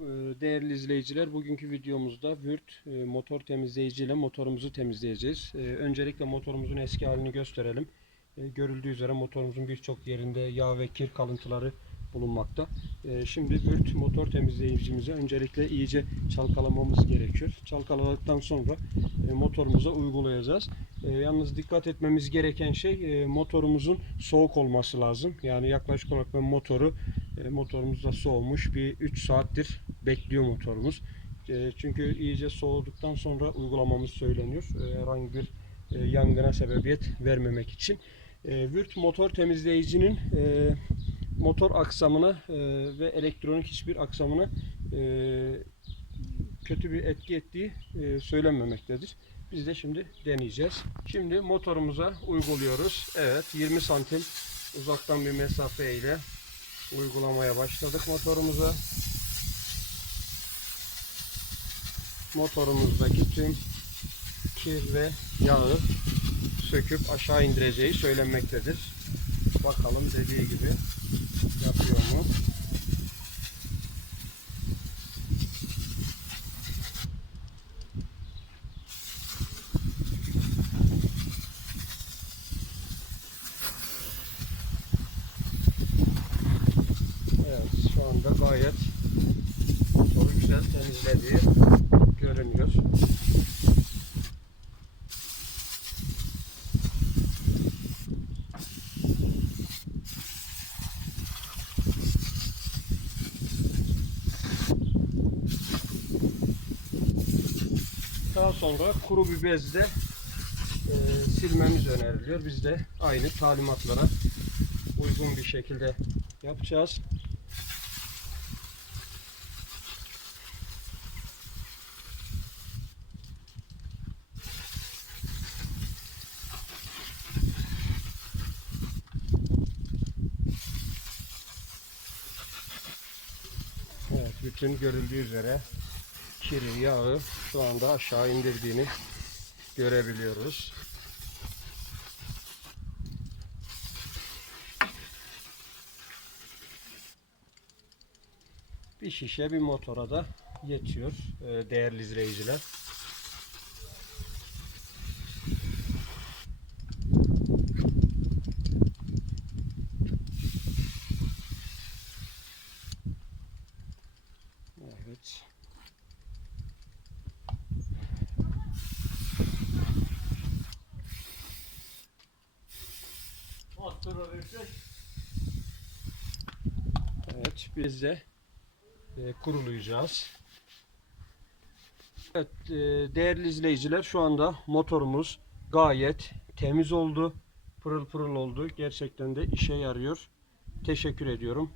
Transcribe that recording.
e, değerli izleyiciler. Bugünkü videomuzda Würth e, motor temizleyici ile motorumuzu temizleyeceğiz. E, Öncelikle motorumuzun eski halini gösterelim. Görüldüğü üzere motorumuzun birçok yerinde yağ ve kir kalıntıları bulunmakta. Şimdi Würth motor temizleyicimizi öncelikle iyice çalkalamamız gerekiyor. Çalkaladıktan sonra motorumuza uygulayacağız. Yalnız dikkat etmemiz gereken şey motorumuzun soğuk olması lazım. Yani yaklaşık olarak ben motoru e, motorumuz da soğumuş. Bir 3 saattir bekliyor motorumuz. E, Çünkü iyice soğuduktan sonra uygulamamız söyleniyor. E, Herhangi bir e, yangına sebebiyet vermemek için. E, motor temizleyicinin motor aksamına e, ve elektronik hiçbir aksamına e, kötü bir etki ettiği söylenmemektedir. Biz de şimdi deneyeceğiz. Şimdi motorumuza uyguluyoruz. Evet 20 santim uzaktan bir mesafe ile uygulamaya başladık motorumuza. Motorumuzdaki tüm kir ve yağı söküp aşağı indireceği söylenmektedir. Bakalım dediği gibi yapıyor mu? Evet şu anda gayet motoru güzel temizlediği sonra kuru bir bezle e, silmemiz öneriliyor. Biz de aynı talimatlara uygun bir şekilde yapacağız. Evet, bütün görüldüğü üzere kiri, yağı şu anda aşağı indirdiğini görebiliyoruz. Bir şişe bir motora da yetiyor e, değerli izleyiciler. Evet. Evet, biz de e, kurulayacağız. Evet, e, değerli izleyiciler şu anda motorumuz gayet temiz oldu. Pırıl pırıl oldu. Gerçekten de işe yarıyor. Teşekkür ediyorum.